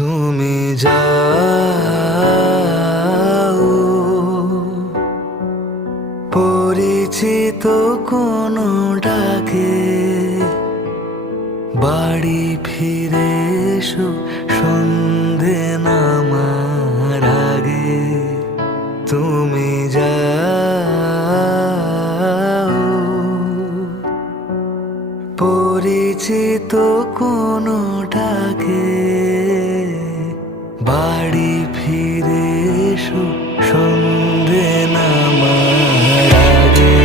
তুমি যাও পরিচিত কোনো ডাকে, বাড়ি ফিরে এসো সন্ধে নামার আগে। তুমি যাও পরিচিত কোনো ডাকে, বাড়ি ফিরে এসো সন্ধে নামার আগে।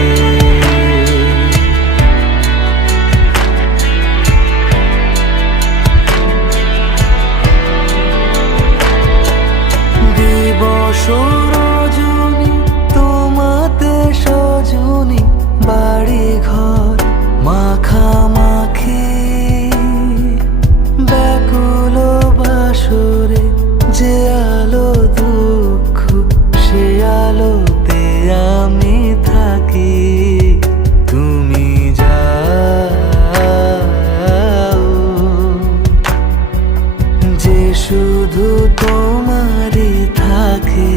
দিবস রজনী তোমাতে সজনী, বাড়ি ঘর মাখামাখি, ব্যাকুল বাসরে যে আলো দুঃখ সে আলোতে আমি থাকি। তুমি যাও যে শুধু তোমারই থাকে,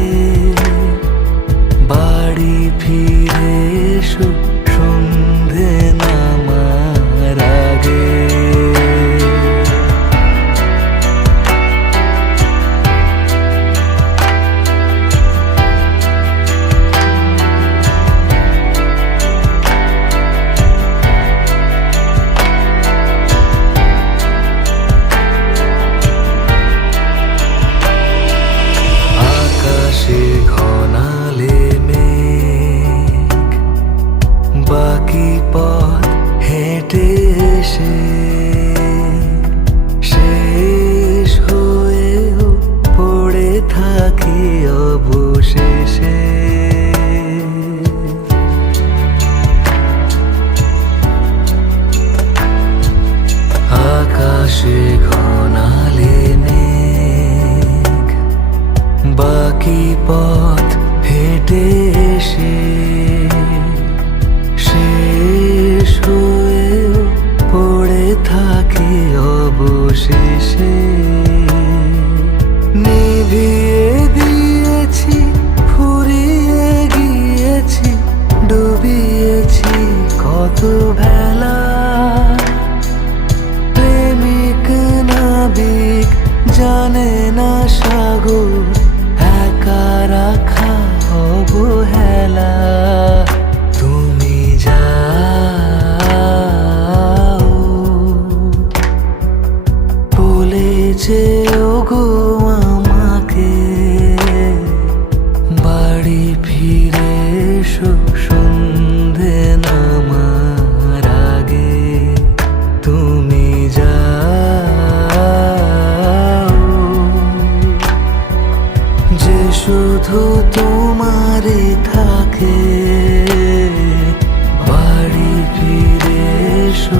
বাড়ি ফিরে এসো সন্ধে নামার আগে। আকাশে ঘনালে মেঘ, বাকি পথ হেঁটে এসে শেষ হয়েও পড়ে থাকি অবশেষে। আকাশে ঘনালে মেঘ, বাকি পথ হেঁটে এসে শেষ হয়েও পড়ে থাকি অবশেষে। নিভিয়ে দিয়েছি, ফুরিয়ে গিয়েছি, ডুবিয়েছি কত ভেলা। প্রেমিক নাবিক জানে না সাগর একা রাখা অবহেলা। তুমি যাও বলে যেও গো আমাকে, বাড়ি ফিরে এসো সন্ধে নামার আগে। তুমি যাও যে শুধু তোমারই থাকে, বাড়ি ফিরে এসো